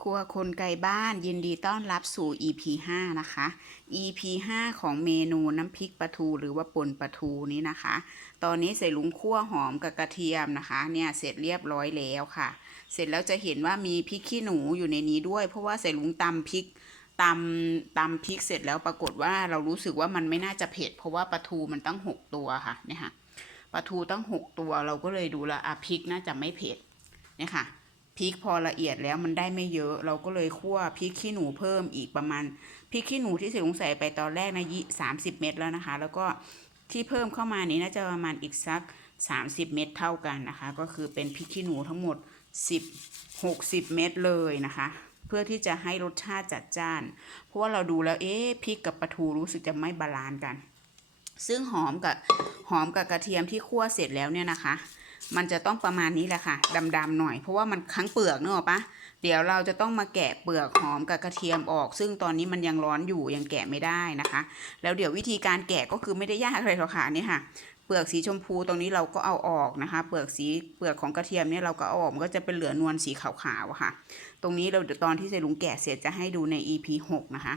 ครัวคนไกลบ้านยินดีต้อนรับสู่ EP 5 นะคะ EP 5 ของเมนูน้ำพริกปลาทู หรือว่าป่นปลาทูนี้นะคะ ตอนนี้ใส่ลุงคั่วหอมกับกระเทียมนะคะเนี่ยเสร็จเรียบร้อยแล้วค่ะ เสร็จแล้วจะเห็นว่ามีพริกขี้หนูอยู่ในนี้ด้วย เพราะว่าใส่ลุงตำพริกตำตำพริกเสร็จแล้วปรากฏว่าเรารู้สึกว่ามันไม่น่าจะเผ็ดเพราะว่าปลาทูมันตั้งหกตัวค่ะเนี่ยค่ะปลาทูตั้งหกตัวเราก็เลยดูแลวอะพริกน่าจะไม่เผ็ดเนี่ยค่ะ พริกพอละเอียดแล้วมันได้ไม่เยอะ เราก็เลยคั่วพริกขี้หนูเพิ่มอีกประมาณพริกขี้หนูที่เสียงใส่ไปตอนแรกนะยี่สามสิบเม็ดแล้วนะคะ แล้วก็ที่เพิ่มเข้ามานี้น่าจะประมาณอีกสักสามสิบเม็ดเท่ากันนะคะ ก็คือเป็นพริกขี้หนูทั้งหมดสิบหกสิบเม็ดเลยนะคะ เพื่อที่จะให้รสชาติจัดจ้าน เพราะว่าเราดูแล้วเอ๊ะพริกกับปลาทูรู้สึกจะไม่บาลานซ์กัน ซึ่งหอมกับหอมกับกระเทียมที่คั่วเสร็จแล้วเนี่ยนะคะ มันจะต้องประมาณนี้แหละค่ะดำๆหน่อย เพราะว่ามันทั้งเปลือกเนอะปะเดี๋ยวเราจะต้องมาแกะเปลือกหอมกับกระเทียมออก ซึ่งตอนนี้มันยังร้อนอยู่ยังแกะไม่ได้นะคะ แล้วเดี๋ยววิธีการแกะก็คือไม่ได้ยากอะไรหรอกค่ะนี่ค่ะ เปลือกสีชมพูตรงนี้เราก็เอาออกนะคะ เปลือกสีเปลือกของกระเทียมเนี่ยเราก็เอาออกมันก็จะเป็นเหลือนวลสีขาวๆค่ะ ตรงนี้เราเดี๋ยวตอนที่ใส่ลุงแกะเสร็จจะให้ดูใน EP 6 นะคะ